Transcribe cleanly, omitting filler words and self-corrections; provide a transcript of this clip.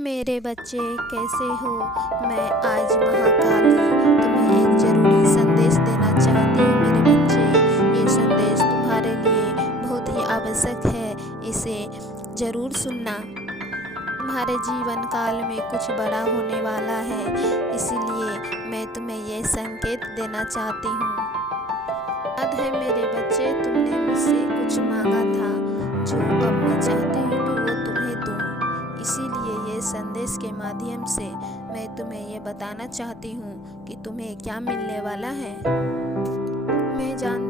मेरे बच्चे कैसे हो। मैं आज महाकाली तुम्हें एक ज़रूरी संदेश देना चाहती हूँ। मेरे बच्चे, ये संदेश तुम्हारे लिए बहुत ही आवश्यक है, इसे ज़रूर सुनना। तुम्हारे जीवन काल में कुछ बड़ा होने वाला है, इसीलिए मैं तुम्हें ये संकेत देना चाहती हूँ। याद है मेरे बच्चे, तुमने मुझसे कुछ मांगा था जो अब मैं चाहती हूँ कि वो तुम्हें दूँ। इसीलिए ये संदेश के माध्यम से मैं तुम्हें ये बताना चाहती हूँ कि तुम्हें क्या मिलने वाला है। मैं जानती